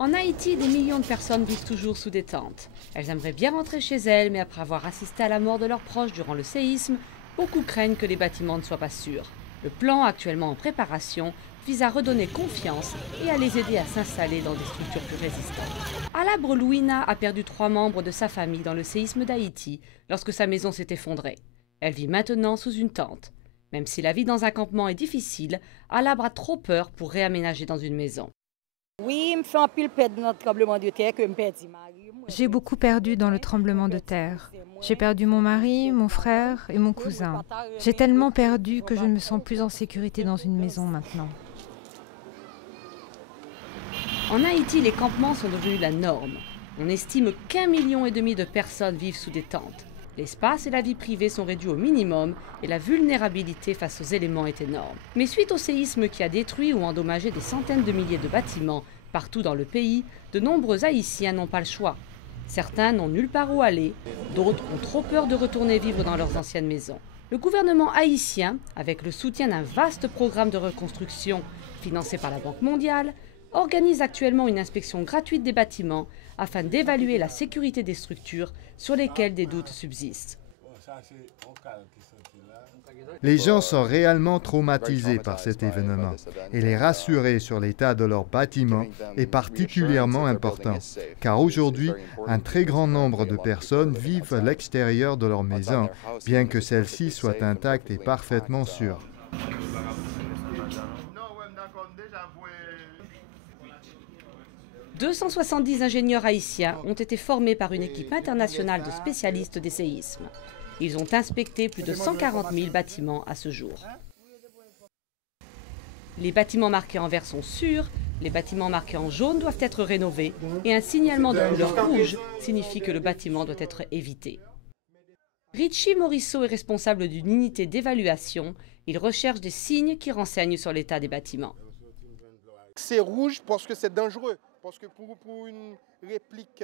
En Haïti, des millions de personnes vivent toujours sous des tentes. Elles aimeraient bien rentrer chez elles, mais après avoir assisté à la mort de leurs proches durant le séisme, beaucoup craignent que les bâtiments ne soient pas sûrs. Le plan actuellement en préparation vise à redonner confiance et à les aider à s'installer dans des structures plus résistantes. Alabre Louina a perdu 3 membres de sa famille dans le séisme d'Haïti lorsque sa maison s'est effondrée. Elle vit maintenant sous une tente. Même si la vie dans un campement est difficile, Alabre a trop peur pour réaménager dans une maison. Oui, me fait un pile perdre dans le tremblement de terre que me perdu mari. J'ai beaucoup perdu dans le tremblement de terre. J'ai perdu mon mari, mon frère et mon cousin. J'ai tellement perdu que je ne me sens plus en sécurité dans une maison maintenant. En Haïti, les campements sont devenus la norme. On estime qu'1,5 million de personnes vivent sous des tentes. L'espace et la vie privée sont réduits au minimum et la vulnérabilité face aux éléments est énorme. Mais suite au séisme qui a détruit ou endommagé des centaines de milliers de bâtiments partout dans le pays, de nombreux Haïtiens n'ont pas le choix. Certains n'ont nulle part où aller, d'autres ont trop peur de retourner vivre dans leurs anciennes maisons. Le gouvernement haïtien, avec le soutien d'un vaste programme de reconstruction financé par la Banque mondiale, organise actuellement une inspection gratuite des bâtiments afin d'évaluer la sécurité des structures sur lesquelles des doutes subsistent. Les gens sont réellement traumatisés par cet événement et les rassurer sur l'état de leurs bâtiments est particulièrement important, car aujourd'hui, un très grand nombre de personnes vivent à l'extérieur de leur maison, bien que celles-ci soient intactes et parfaitement sûres. « 270 ingénieurs haïtiens ont été formés par une équipe internationale de spécialistes des séismes. Ils ont inspecté plus de 140 000 bâtiments à ce jour. Les bâtiments marqués en vert sont sûrs, les bâtiments marqués en jaune doivent être rénovés et un signalement de couleur rouge signifie que le bâtiment doit être évité. Richie Morisseau est responsable d'une unité d'évaluation. Il recherche des signes qui renseignent sur l'état des bâtiments. C'est rouge parce que c'est dangereux. Parce que pour une réplique,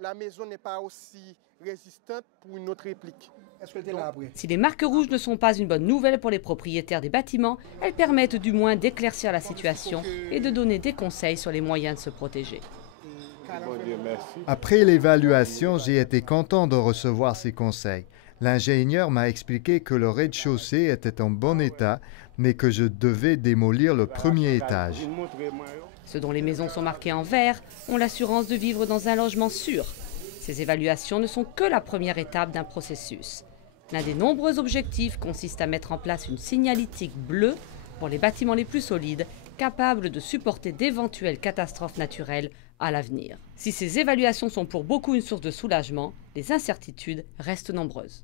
la maison n'est pas aussi résistante pour une autre réplique. Si les marques rouges ne sont pas une bonne nouvelle pour les propriétaires des bâtiments, elles permettent du moins d'éclaircir la situation et de donner des conseils sur les moyens de se protéger. Après l'évaluation, j'ai été content de recevoir ces conseils. L'ingénieur m'a expliqué que le rez-de-chaussée était en bon état, mais que je devais démolir le premier étage. Ceux dont les maisons sont marquées en vert ont l'assurance de vivre dans un logement sûr. Ces évaluations ne sont que la première étape d'un processus. L'un des nombreux objectifs consiste à mettre en place une signalétique bleue pour les bâtiments les plus solides, capables de supporter d'éventuelles catastrophes naturelles à l'avenir. Si ces évaluations sont pour beaucoup une source de soulagement, les incertitudes restent nombreuses.